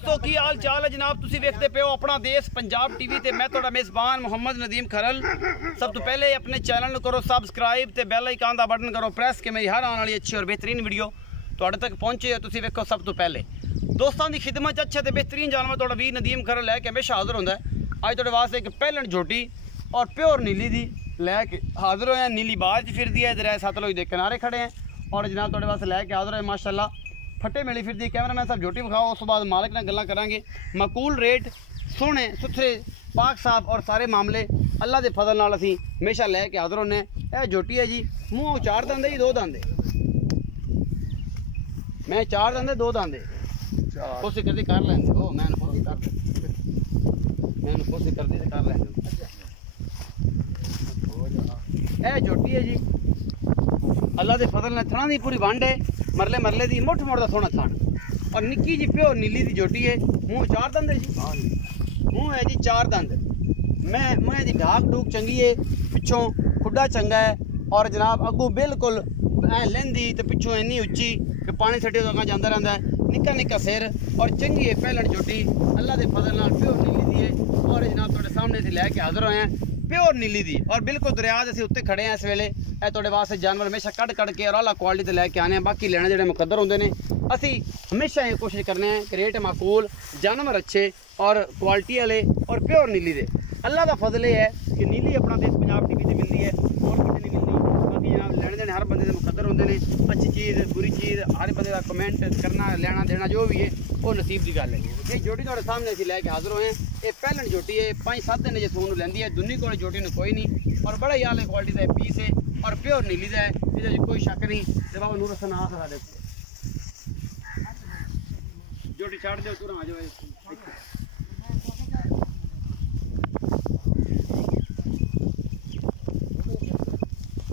दोस्तों की हाल चाल है जनाब, तुसी वेखते पे हो अपना देश पंजाब टीवी ते मैं तुहाडा मेज़बान मोहम्मद नदीम खरल। सब तो पहले अपने चैनल करो सब्सक्राइब ते बेल आइकन दा बटन करो प्रेस के मेरी हर आने वाली अच्छी और बेहतरीन वीडियो तुहाडे तक पहुंचे। तुसी वेखो सब तो पहले दोस्तों की खिदमत अच्छे ते बेहतरीन जानवर तुहाडा वीर नदीम खरल लैके हमेशा हाजिर होंदा है। अज तुहाडे वास्ते एक पैलन झोटी और प्योर नीली दी लैके हाजिर होए। नीली बाज फिरदी है, इधर सतलुज के किनारे खड़े हैं और जनाब तुहाडे वास्ते लैके हाजिर होए। माशाअल्लाह फटे मिली फिरदी कैमरामैन साहब झोटी विखाओ, उस बाद मालिक ने गल्लां करांगे। मकूल रेट सोहने सुथरे पाक साफ और सारे मामले अल्लाह के फजल नाल असीं हमेशा लैके हाजिर होने। यह झोटी है जी, मूँह चार दंदे जी दो दंदे, मैं चार दंदे दो दंदे कोशिश करती कर लेंगे। ओ मैं कोशिश करती कर लेंगे। यह झोटी है जी, अल्लाह के फजल ने थणा दी पूरी वंड है, मरले मरले दी मुठ मुड़ दा सोहना थण और निक्की जी प्योर नीली दी झोटी है। मूँह चार दंद है जी, मूँह है जी चार दंद। मैं दी ढाक ढूक चंगी है, पिछों खुड्डा चंगा है और जनाब अगू बिल्कुल लेंदी तो पिछों इन्नी उच्ची कि पानी सटे तो जाता रहता है। निक्का निक्का सिर और चंगी है पैलन झोटी अल्लाह के फजल नाल प्योर नीली दी है। और जनाब तुहाडे सामने असीं लैके हाजिर होए हैं प्योर नीली दी और बिल्कुल दरिया दे असीं उत्ते खड़े हैं इस वेले। यह तुहाडे वास्ते जानवर हमेशा कड़ के और आला क्वालिटी ते लैके आने। बाकी लेने जेहड़े मुकद्दर होंदे ने, असीं हमेशा ये कोशिश करने हैं कि रेट माकूल, जानवर अच्छे और क्वालिटी वाले और प्योर नीली दे। अल्लाह का फजल है कि नीली अपना देश पंजाब टीवी से मिलती है और कितनी नहीं मिलती। बाकी जनाब लेने देने हर बंदे के मुकद्दर होंदे ने, अच्छी चीज़ बुरी चीज़ हर बंदे का कमेंट करना लेना देना जो भी है वो नसीब की गल है। ये झोटी तुहाडे सामने असीं लैके हाजिर होए। ये पैलन झोटी है, 5-7 दिन जे सून लैंदी है। दुनी कोल झोटी ने कोई नहीं और बड़ा ही आले क्वालिटी का पीस है और प्योर नीली का है, ये कोई शक नहीं। जब बाबा नूर हसन आ साडे झोटी छाड़ दो तुरंत आ जाओ।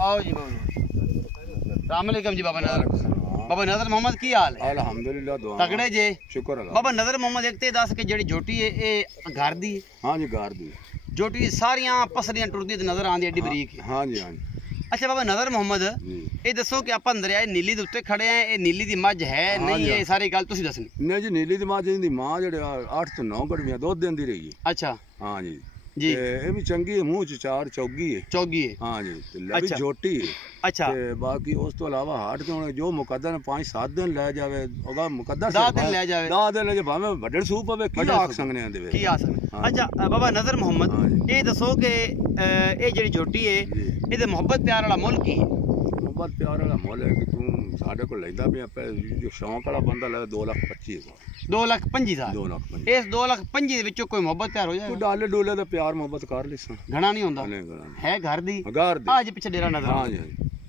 आओ जी राम अलैकुम जी। बाबा नजर मोहम्मद की हाल है? अल्हम्दुलिल्लाह दुआ तगड़े जे, शुक्र अल्लाह। बाबा नजर मोहम्मद एक ते दस के जेडी झोटी है ये घर दी? हाँ जी घर दी झोटी सारियां पसलियां टुरदी नजर आंदी एडी बरीक है। हाँ जी हाँ जी। अच्छा बाबा नजर मोहम्मद ये दसो कि आप अंदर आए नीली दे उत्ते खड़े हैं, ये नीली दी मझ है नहीं है? सारी गल तुसी दसनी। नहीं जी नीली दी मां जी मां जेड़े 8 तो 9 गड़वियां दुध देंदी रही है। अच्छा हाँ जी जी, ये भी चंगी है, मुंह च चार चौगी है। चौगी है हाँ जी ते लवी झोटी है। अच्छा ते बाकी उस तो अलावा हाट तो जो मुकद्दर ने 5-7 दिन ले जावे ओगा मुकद्दर 10 दिन ले जावे 10 दिन ले जे भावे वड्डड़ सूप पवे की आख संगने आंदे वे की आ सकदा। अच्छा बाबा नजर मोहम्मद ये दसो कि ये जेडी झोटी है ਇਹਦੇ ਮੁਹੱਬਤ ਪਿਆਰ ਵਾਲਾ ਮੁੱਲ ਕੀ ਹੈ? ਮੁਹੱਬਤ ਪਿਆਰ ਵਾਲਾ ਮੁੱਲ ਹੈ ਕਿ ਤੂੰ ਸਾਡੇ ਕੋਲ ਲੈਂਦਾ ਪਿਆ ਜੋ ਸ਼ੌਂਕ ਵਾਲਾ ਬੰਦਾ ਲੈ 2,25,000 2,25,000 2,25,000 ਇਸ 2,25,000 ਦੇ ਵਿੱਚੋਂ ਕੋਈ ਮੁਹੱਬਤ ਪਿਆਰ ਹੋ ਜਾਏਗਾ? ਕੋਈ ਡਾਲੇ ਡੋਲੇ ਦਾ ਪਿਆਰ ਮੁਹੱਬਤ ਕਰ ਲਿਸਾਂ ਘਣਾ ਨਹੀਂ ਹੁੰਦਾ ਹੈ ਘਰ ਦੀ। ਅੱਜ ਪਿੱਛੇ ਡੇਰਾ ਨਜ਼ਰ ਹਾਂ ਜੀ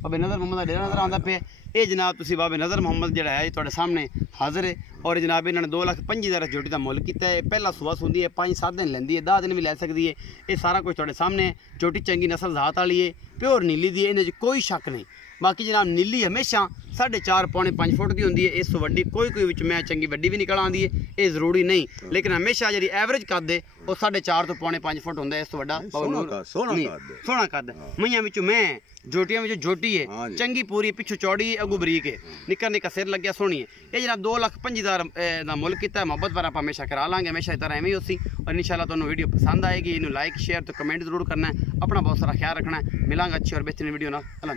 ਬਾਬੇ ਨਜ਼ਰ ਮੁਹੰਮਦ ਦਾ ਡੇਰਾ ਨਜ਼ਰ ਆਉਂਦਾ ਪਿਆ। ਇਹ ਜਨਾਬ ਤੁਸੀਂ ਬਾਬੇ ਨਜ਼ਰ ਮੁਹੰਮਦ ਜਿਹੜਾ ਹੈ ਤੁਹਾਡੇ ਸਾਹਮਣੇ ਹਾਜ਼ਰ ਹੈ और जनाब इन्होंने 2,25,000 झोटी का मुल किया है। पहला सुबह सुंदी है, 5-7 दिन लेंदी है, 10 दिन भी लै सकती है। ये सारा कुछ थोड़े सामने है। झोटी चंगी नस्ल जात वाली है, प्योर नीली दी है, इन्हें कोई शक नहीं। बाकी जनाब नीली हमेशा 4.5-5 फुट की होंगी है। इस तो वड्डी कोई विच मैं चंगी वड्डी भी निकल आती है, ये जरूरी नहीं, लेकिन हमेशा जी एवरेज कद है वो 4.5 तो 5.5 फुट होंगे। इस तो वड्डा सोहना कद मईयां विचों मैं झोटियां में झोटी है चंगी पूरी, पिछू चौड़ी अगू बरीक है, निक्का निक्का सिर लग्या सोहनी है। ये जनाब 2,25,000 का मुल किया। मुहब्बत पर आप हमेशा करा लाँगे, हमेशा इस तरह एवं ही उसी। और इंशाल्लाह तुहानू वीडियो पसंद आएगी, इन्हू लाइक शेयर तो कमेंट जरूर करना है। अपना बहुत सारा ख्याल रखना है। मिलांगा अच्छी और बेहतरीन वीडियो ना। अल्लाह